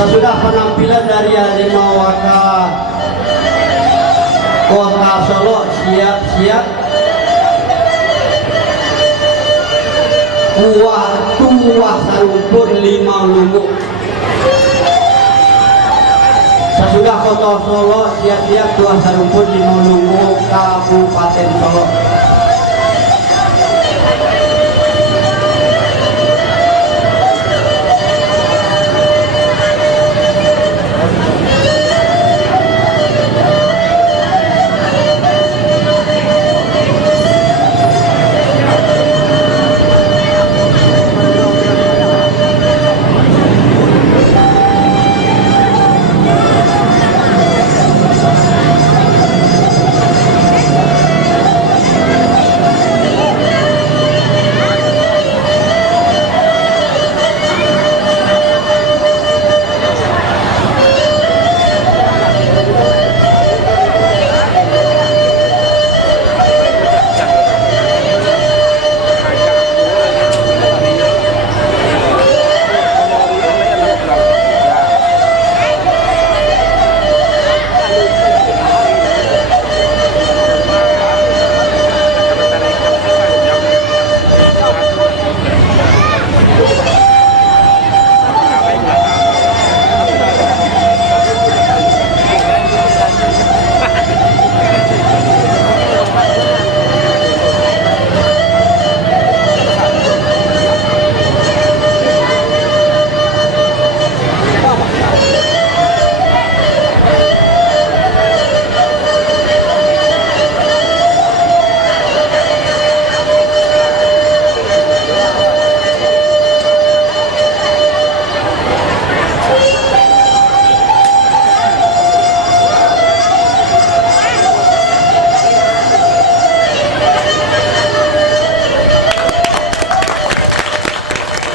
Sesudah penampilan dari Harimau Waka Kota Solo siap-siap tuah sarumpun lima lungu. Sesudah Kota Solo siap-siap tuah sarumpun lima lungu Kabupaten Solo.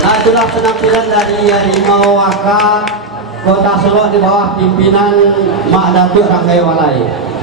Nah, itulah penampilan dari Harimau Waka Kota Solo di bawah pimpinan Mak Datuk Ranggayawalai.